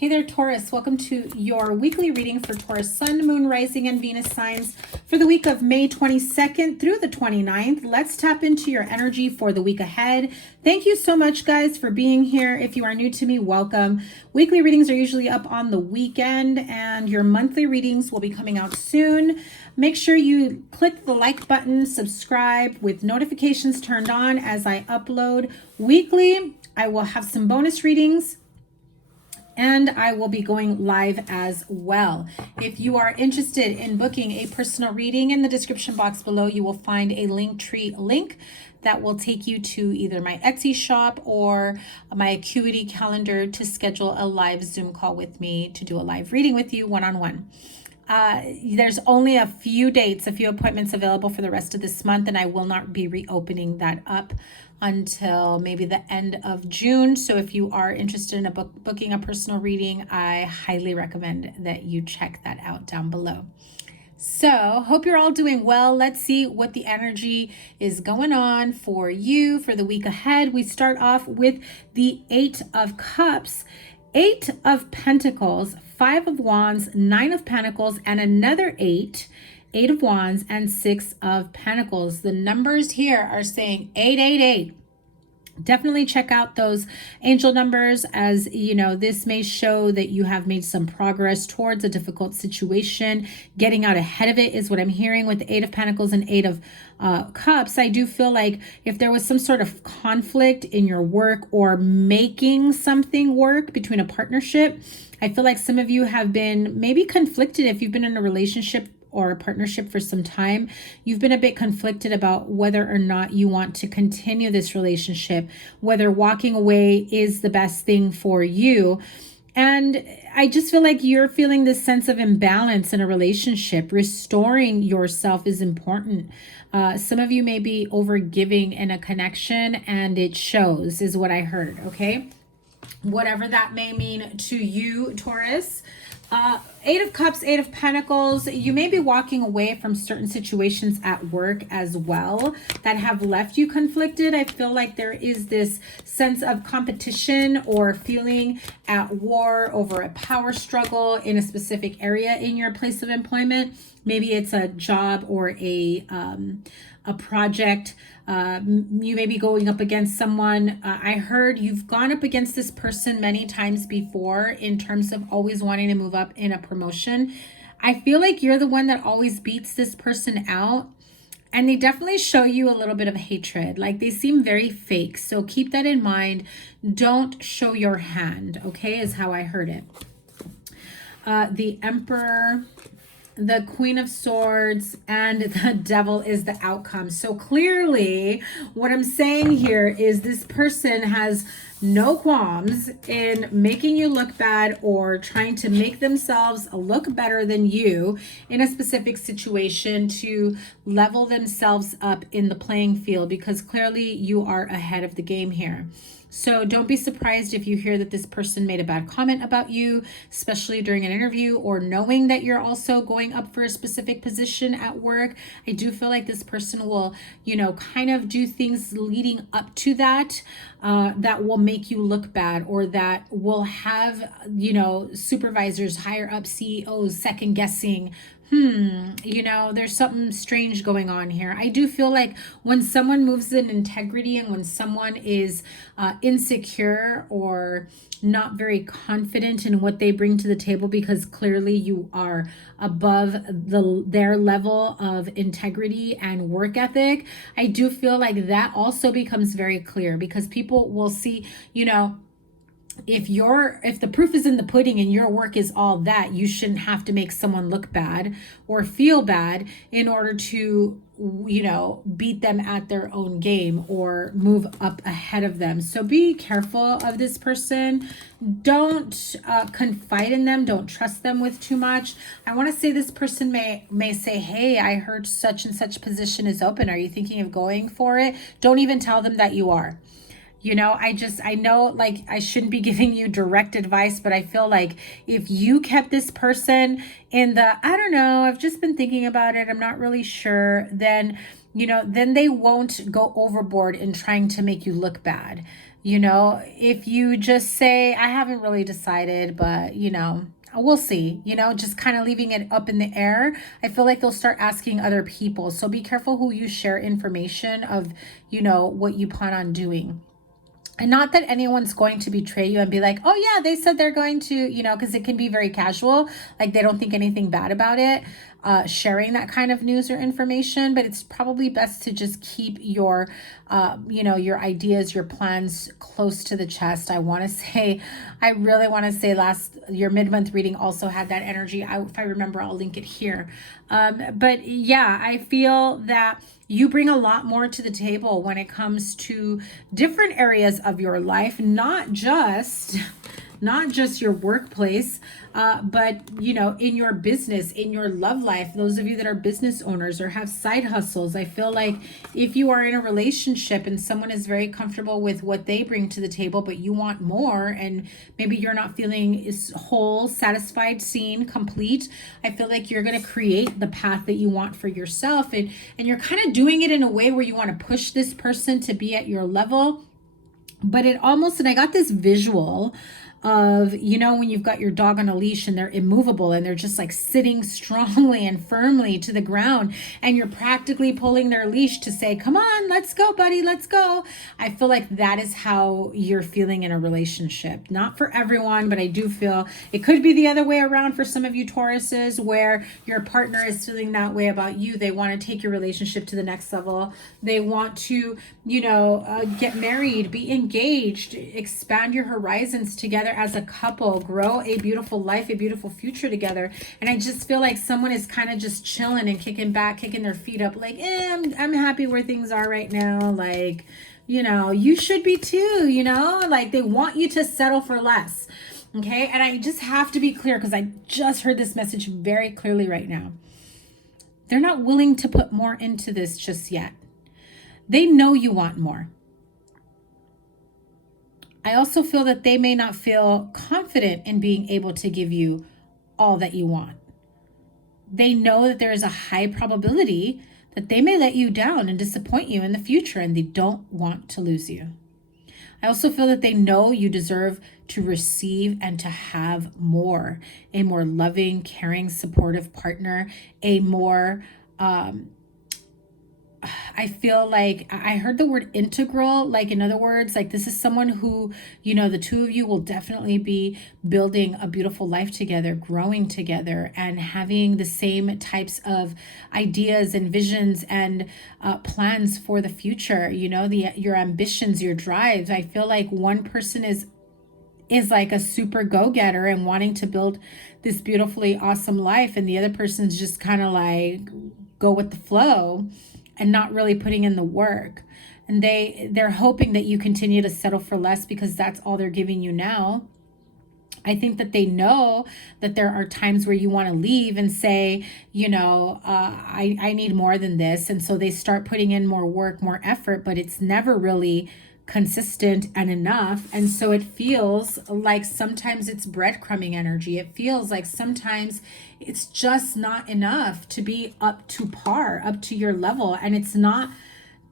Hey there, Taurus. Welcome to your weekly reading for Taurus Sun, Moon, Rising, and Venus signs for the week of May 22nd through the 29th. Let's tap into your energy for the week ahead. Thank you so much, guys, for being here. If you are new to me, welcome. Weekly readings are usually up on the weekend, and your monthly readings will be coming out soon. Make sure you click the like button, subscribe with notifications turned on as I upload weekly. I will have some bonus readings, and I will be going live as well. If you are interested in booking a personal reading, in the description box below, you will find a Linktree link that will take you to either my Etsy shop or my Acuity calendar to schedule a live Zoom call with me to do a live reading with you one-on-one. There's only a few dates, a few appointments available for the rest of this month, and I will not be reopening that up until maybe the end of June. So if you are interested in booking a personal reading, I highly recommend that you check that out down below. So hope you're all doing well. Let's see what the energy is going on for you for the week ahead. We start off with the 8 of Cups, 8 of Pentacles, 5 of Wands, 9 of Pentacles, and another 8 of Wands, and 6 of Pentacles. The numbers here are saying 888. Definitely check out those angel numbers, as you know, this may show that you have made some progress towards a difficult situation. Getting out ahead of it is what I'm hearing with the 8 of Pentacles and 8 of Cups. I do feel like if there was some sort of conflict in your work or making something work between a partnership, I feel like some of you have been maybe conflicted. If you've been in a relationship or a partnership for some time, you've been a bit conflicted about whether or not you want to continue this relationship, whether walking away is the best thing for you. And I just feel like you're feeling this sense of imbalance in a relationship. Restoring yourself is important. Some of you may be overgiving in a connection, and it shows, is what I heard, okay? Whatever that may mean to you, Taurus. 8 of Cups, 8 of Pentacles. You may be walking away from certain situations at work as well that have left you conflicted. I feel like there is this sense of competition or feeling at war over a power struggle in a specific area in your place of employment. Maybe it's a job or a project. You may be going up against someone. I heard you've gone up against this person many times before in terms of always wanting to move up in a promotion. I feel like you're the one that always beats this person out, and they definitely show you a little bit of hatred. Like, they seem very fake. So keep that in mind. Don't show your hand, okay, is how I heard it. The Emperor, the Queen of Swords, and the Devil is the outcome. So clearly what I'm saying here is this person has no qualms in making you look bad or trying to make themselves look better than you in a specific situation to level themselves up in the playing field, because clearly you are ahead of the game here. So don't be surprised if you hear that this person made a bad comment about you, especially during an interview, or knowing that you're also going up for a specific position at work. I do feel like this person will, you know, kind of do things leading up to that, that will make you look bad, or that will have, you know, supervisors, higher up CEOs second guessing, you know, there's something strange going on here. I do feel like when someone moves in integrity and when someone is insecure or not very confident in what they bring to the table, because clearly you are above their level of integrity and work ethic, I do feel like that also becomes very clear, because people will see, you know, if the proof is in the pudding and your work is all that, you shouldn't have to make someone look bad or feel bad in order to, you know, beat them at their own game or move up ahead of them. So be careful of this person. Don't confide in them. Don't trust them with too much. I want to say this person may say, hey, I heard such and such position is open. Are you thinking of going for it? Don't even tell them that you are. You know, I know, like, I shouldn't be giving you direct advice, but I feel like if you kept this person in the, I don't know, I've just been thinking about it, I'm not really sure, then, you know, then they won't go overboard in trying to make you look bad. You know, if you just say, I haven't really decided, but, you know, we'll see, you know, just kind of leaving it up in the air, I feel like they'll start asking other people. So be careful who you share information of, you know, what you plan on doing. And not that anyone's going to betray you and be like, oh yeah, they said they're going to, you know, because it can be very casual. Like they don't think anything bad about it, sharing that kind of news or information. But it's probably best to just keep your, you know, your ideas, your plans close to the chest. I really want to say your mid-month reading also had that energy. If I remember, I'll link it here. But yeah, I feel that you bring a lot more to the table when it comes to different areas of your life, not just your workplace, but, you know, in your business, in your love life, those of you that are business owners or have side hustles. I feel like if you are in a relationship and someone is very comfortable with what they bring to the table, but you want more, and maybe you're not feeling whole, satisfied, seen, complete, I feel like you're going to create the path that you want for yourself. And you're kind of doing it in a way where you want to push this person to be at your level. But it almost, and I got this visual of, you know, when you've got your dog on a leash and they're immovable and they're just like sitting strongly and firmly to the ground, and you're practically pulling their leash to say, come on, let's go, buddy, let's go. I feel like that is how you're feeling in a relationship. Not for everyone, but I do feel it could be the other way around for some of you Tauruses, where your partner is feeling that way about you. They want to take your relationship to the next level. They want to, you know, get married, be engaged, expand your horizons together as a couple, grow a beautiful life, a beautiful future together. And I just feel like someone is kind of just chilling and kicking back, kicking their feet up, like, I'm happy where things are right now. Like, you know, you should be too, you know, like they want you to settle for less. Okay. And I just have to be clear, because I just heard this message very clearly right now. They're not willing to put more into this just yet. They know you want more. I also feel that they may not feel confident in being able to give you all that you want. They know that there is a high probability that they may let you down and disappoint you in the future, and they don't want to lose you. I also feel that they know you deserve to receive and to have more, a more loving, caring, supportive partner, a more, I feel like I heard the word integral, like in other words, like this is someone who, you know, the two of you will definitely be building a beautiful life together, growing together, and having the same types of ideas and visions and plans for the future, you know, your ambitions, your drives. I feel like one person is like a super go-getter and wanting to build this beautifully awesome life, and the other person's just kind of like go with the flow and not really putting in the work. And they're hoping that you continue to settle for less because that's all they're giving you now. I think that they know that there are times where you want to leave and say, you know, I need more than this. And so they start putting in more work, more effort, but it's never really consistent and enough. And so it feels like sometimes it's breadcrumbing energy. It feels like sometimes it's just not enough to be up to par, up to your level. And it's not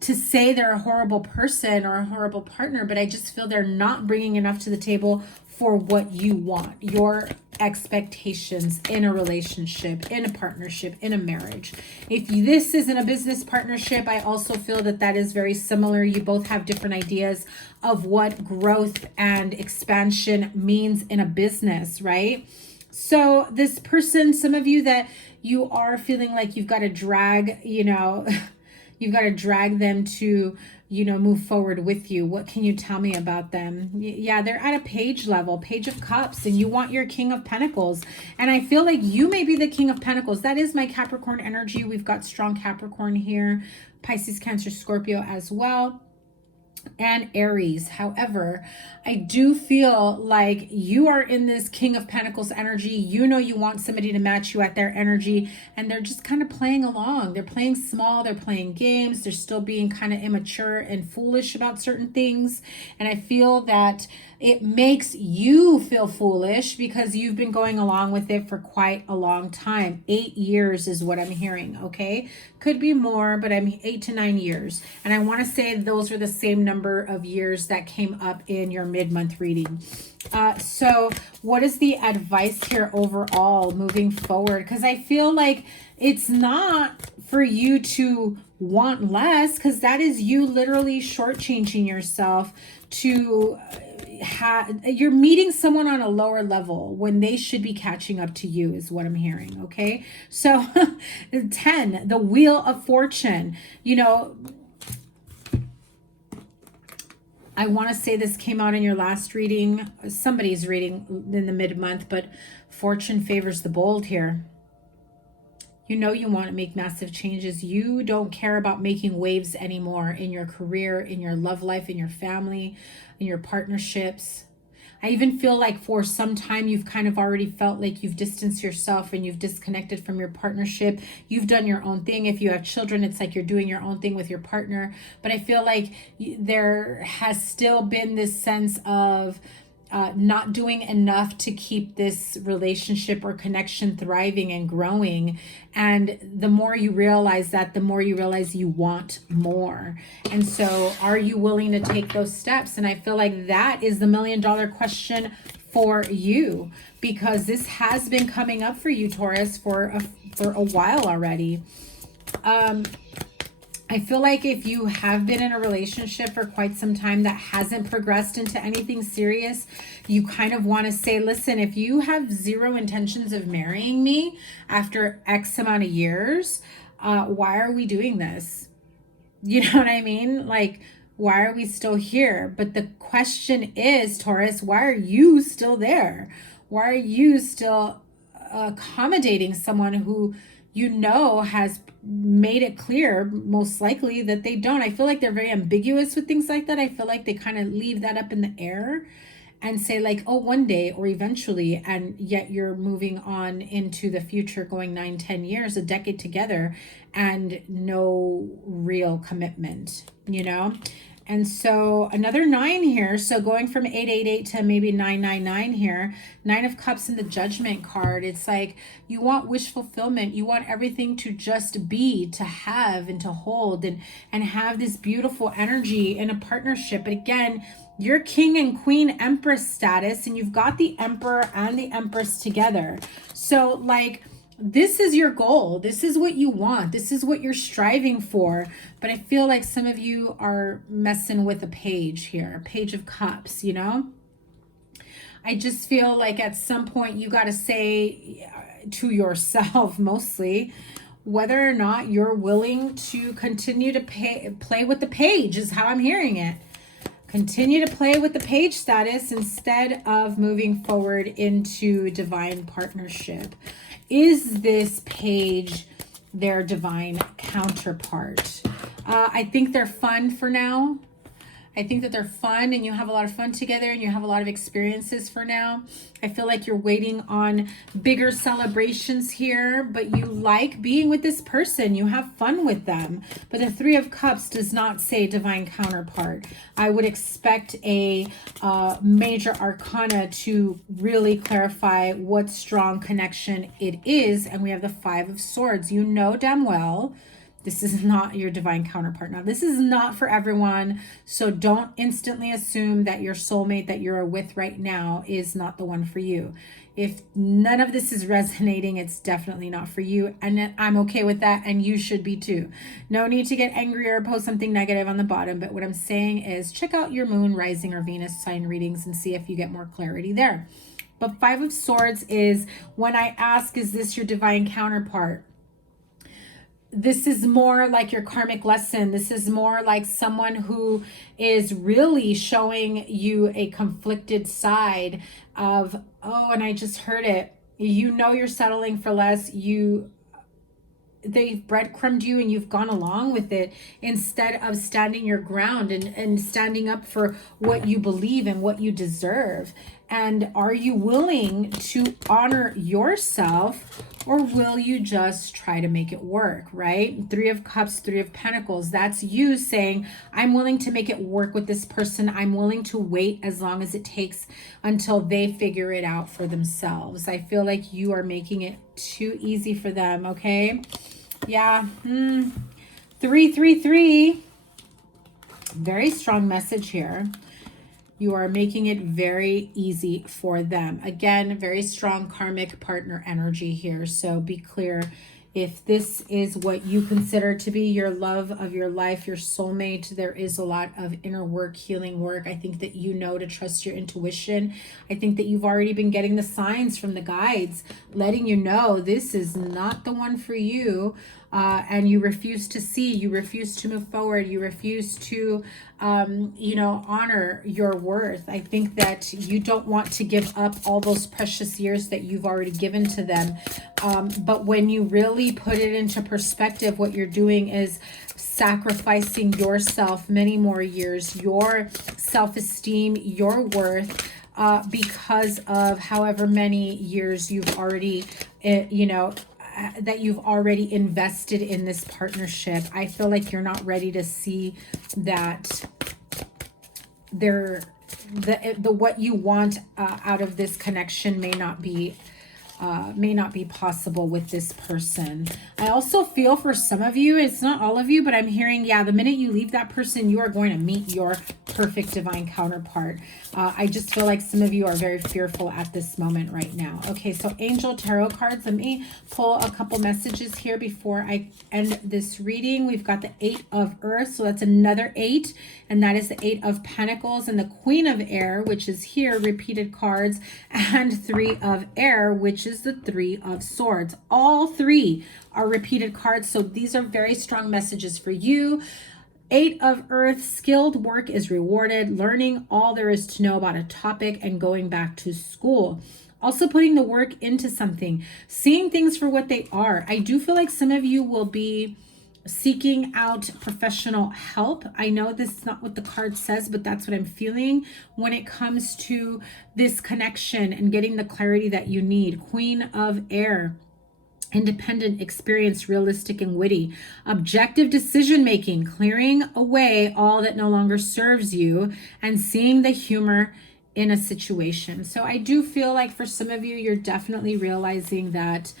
to say they're a horrible person or a horrible partner, but I just feel they're not bringing enough to the table for what you want, your expectations in a relationship, in a partnership, in a marriage. If this isn't a business partnership, I also feel that that is very similar. You both have different ideas of what growth and expansion means in a business, right? So this person, some of you that you are feeling like you've got to drag, you know, you've got to drag them to, you know, move forward with you. What can you tell me about them? Yeah, they're at a page level, Page of Cups, and you want your King of Pentacles. And I feel like you may be the King of Pentacles. That is my Capricorn energy. We've got strong Capricorn here, Pisces, Cancer, Scorpio as well, and Aries. However, I do feel like you are in this King of Pentacles energy. You know you want somebody to match you at their energy, and they're just kind of playing along. They're playing small, they're playing games, they're still being kind of immature and foolish about certain things. And I feel that It makes you feel foolish because you've been going along with it for quite a long time. 8 years is what I'm hearing, okay? Could be more, but I'm 8 to 9 years. And I want to say those are the same number of years that came up in your mid-month reading. So what is the advice here overall moving forward? Because I feel like it's not for you to want less, because that is you literally shortchanging yourself to you're meeting someone on a lower level when they should be catching up to you, is what I'm hearing. Okay, so 10, the Wheel of Fortune. You know, I want to say this came out in your last reading, somebody's reading in the mid-month, but fortune favors the bold here. You know you want to make massive changes. You don't care about making waves anymore in your career, in your love life, in your family, in your partnerships. I even feel like for some time you've kind of already felt like you've distanced yourself and you've disconnected from your partnership. You've done your own thing. If you have children, it's like you're doing your own thing with your partner. But I feel like there has still been this sense of not doing enough to keep this relationship or connection thriving and growing. And the more you realize that, the more you realize you want more. And so are you willing to take those steps? And I feel like that is the $1 million question for you, because this has been coming up for you, Taurus, for a while already. I feel like if you have been in a relationship for quite some time that hasn't progressed into anything serious, you kind of want to say, listen, if you have zero intentions of marrying me after X amount of years, why are we doing this? You know what I mean? Like, why are we still here? But the question is, Taurus, why are you still there? Why are you still accommodating someone who you know has made it clear most likely that they don't? I feel like they're very ambiguous with things like that. I feel like they kind of leave that up in the air and say like, oh, one day or eventually, and yet you're moving on into the future, going 9, 10 years, a decade together, and no real commitment, you know? And so another 9 here. So going from 888 to maybe 999 here. 9 of Cups in the Judgment card. It's like you want wish fulfillment. You want everything to just be, to have, and to hold, and have this beautiful energy in a partnership. But again, you're King and Queen Empress status, and you've got the Emperor and the Empress together. So like, this is your goal. This is what you want. This is what you're striving for. But I feel like some of you are messing with a page here, a Page of Cups, you know? I just feel like at some point you got to say to yourself mostly whether or not you're willing to continue to play with the page, is how I'm hearing it. Continue to play with the page status instead of moving forward into divine partnership. Is this page their divine counterpart? I think they're fun for now. I think that they're fun and you have a lot of fun together and you have a lot of experiences for now. I feel like you're waiting on bigger celebrations here, but you like being with this person. You have fun with them. But the 3 of Cups does not say divine counterpart. I would expect a major arcana to really clarify what strong connection it is. And we have the 5 of Swords. You know damn well this is not your divine counterpart. Now, this is not for everyone, so don't instantly assume that your soulmate that you're with right now is not the one for you. If none of this is resonating, it's definitely not for you, and I'm okay with that, and you should be too. No need to get angry or post something negative on the bottom, but what I'm saying is check out your moon, rising, or Venus sign readings and see if you get more clarity there. But 5 of Swords is when I ask, is this your divine counterpart? This is more like your karmic lesson. This is more like someone who is really showing you a conflicted side of, oh, and I just heard it. You know you're settling for less. They've breadcrumbed you and you've gone along with it instead of standing your ground and standing up for what you believe and what you deserve. And are you willing to honor yourself, or will you just try to make it work, right? Three of Cups, Three of Pentacles. That's you saying, I'm willing to make it work with this person. I'm willing to wait as long as it takes until they figure it out for themselves. I feel like you are making it too easy for them, okay? Yeah. 333. Very strong message here. You are making it very easy for them. Again, very strong karmic partner energy here. So be clear, if this is what you consider to be your love of your life, your soulmate, there is a lot of inner work, healing work. I think that you know to trust your intuition. I think that you've already been getting the signs from the guides, letting you know this is not the one for you. And you refuse to see, you refuse to move forward, you refuse to, honor your worth. I think that you don't want to give up all those precious years that you've already given to them. But when you really put it into perspective, what you're doing is sacrificing yourself many more years, your self-esteem, your worth, because of however many years you've already, that you've already invested in this partnership. I feel like you're not ready to see that the what you want out of this connection may not be possible with this person. I also feel for some of you, it's not all of you, but I'm hearing, yeah, the minute you leave that person, you are going to meet your perfect divine counterpart. I just feel like some of you are very fearful at this moment right now. Okay, so Angel Tarot cards. Let me pull a couple messages here before I end this reading. We've got the 8 of Earth, so that's another 8, and that is the 8 of Pentacles, and the Queen of Air, which is here, repeated cards, and 3 of Air, which is the 3 of Swords. All 3 are repeated cards, so these are very strong messages for you. 8 of Earth, skilled work is rewarded, learning all there is to know about a topic and going back to school. Also putting the work into something, seeing things for what they are. I do feel like some of you will be seeking out professional help. I know this is not what the card says, but that's what I'm feeling when it comes to this connection and getting the clarity that you need. Queen of Air. Independent, experienced, realistic, and witty. Objective decision making, clearing away all that no longer serves you and seeing the humor in a situation. So I do feel like for some of you, you're definitely realizing that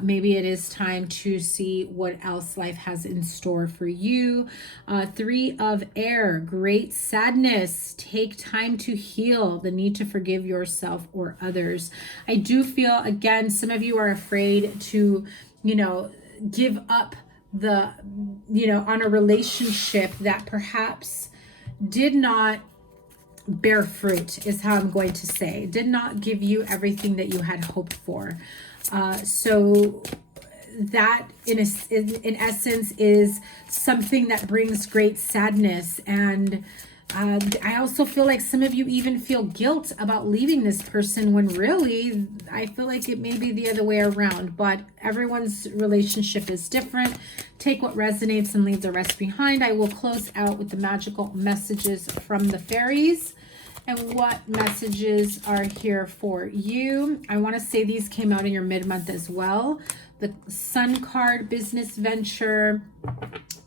maybe it is time to see what else life has in store for you. 3 of Air, great sadness. Take time to heal, the need to forgive yourself or others. I do feel, again, some of you are afraid to, give up on a relationship that perhaps did not bear fruit, is how I'm going to say. Did not give you everything that you had hoped for. So that in essence is something that brings great sadness. And I also feel like some of you even feel guilt about leaving this person when really I feel like it may be the other way around, but everyone's relationship is different. Take what resonates and leave the rest behind. I will close out with the magical messages from the fairies and what messages are here for you. I want to say these came out in your mid-month as well. The Sun card, business venture,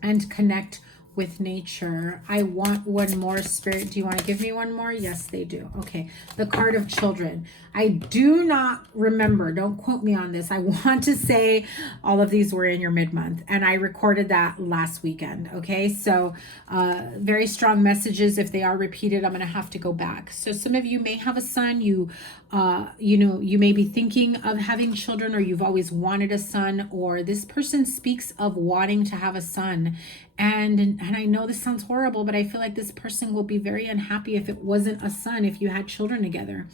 and connect with nature. I want one more, Spirit. Do you want to give me one more? Yes, they do. Okay. The card of children. I do not remember. Don't quote me on this. I want to say all of these were in your mid-month, and I recorded that last weekend. Okay. So very strong messages. If they are repeated, I'm going to have to go back. So some of you may have a son. You may be thinking of having children, or you've always wanted a son, or this person speaks of wanting to have a son. And I know this sounds horrible, but I feel like this person will be very unhappy if it wasn't a son, if you had children together.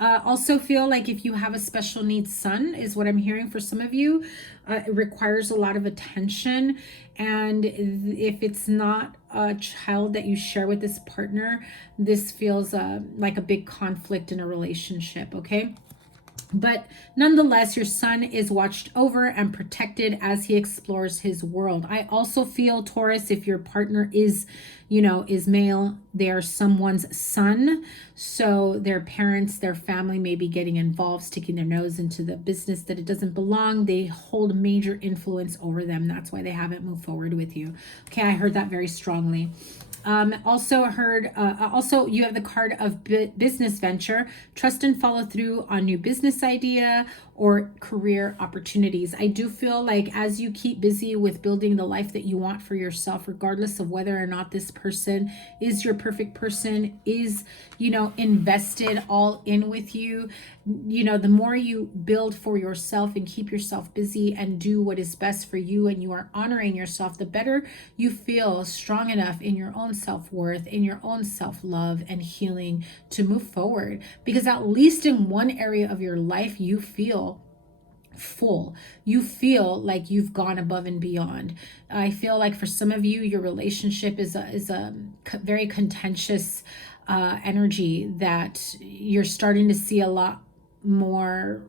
Also feel like if you have a special needs son, is what I'm hearing for some of you, it requires a lot of attention. And if it's not a child that you share with this partner, this feels like a big conflict in a relationship, okay? But nonetheless, your son is watched over and protected as he explores his world. I also feel, Taurus, if your partner is, is male, they're someone's son. So their parents, their family may be getting involved, sticking their nose into the business that it doesn't belong. They hold major influence over them. That's why they haven't moved forward with you. Okay, I heard that very strongly. Also you have the card of business venture, trust and follow through on new business idea or career opportunities. I do feel like as you keep busy with building the life that you want for yourself, regardless of whether or not this person is your perfect person, is, invested all in with you, the more you build for yourself and keep yourself busy and do what is best for you, and you are honoring yourself, the better you feel strong enough in your own self-worth, in your own self-love and healing to move forward. Because at least in one area of your life, you feel full. You feel like you've gone above and beyond. I feel like for some of you, your relationship is a very contentious energy that you're starting to see a lot more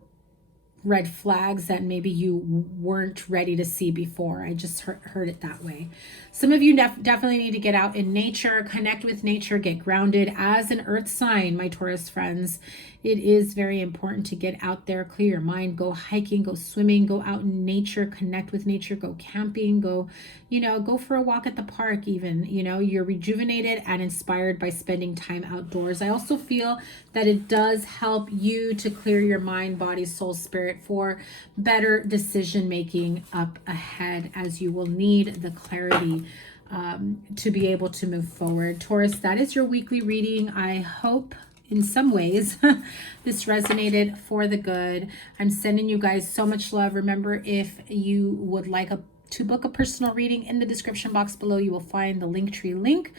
red flags that maybe you weren't ready to see before. I just heard it that way. Some of you definitely need to get out in nature, connect with nature, get grounded. As an earth sign, my Taurus friends, it is very important to get out there, clear your mind, go hiking, go swimming, go out in nature, connect with nature, go camping, go for a walk at the park even. You're rejuvenated and inspired by spending time outdoors. I also feel that it does help you to clear your mind, body, soul, spirit for better decision making up ahead, as you will need the clarity to be able to move forward. Taurus, that is your weekly reading. I hope in some ways this resonated for the good. I'm sending you guys so much love. Remember, if you would like to book a personal reading, in the description box below, you will find the Linktree link.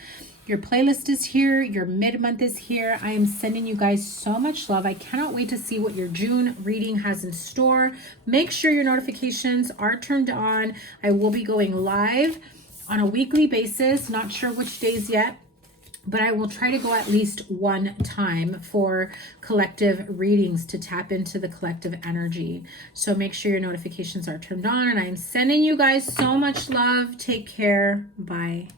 Your playlist is here. Your mid-month is here. I am sending you guys so much love. I cannot wait to see what your June reading has in store. Make sure your notifications are turned on. I will be going live on a weekly basis. Not sure which days yet, but I will try to go at least one time for collective readings to tap into the collective energy. So make sure your notifications are turned on, and I'm sending you guys so much love. Take care. Bye.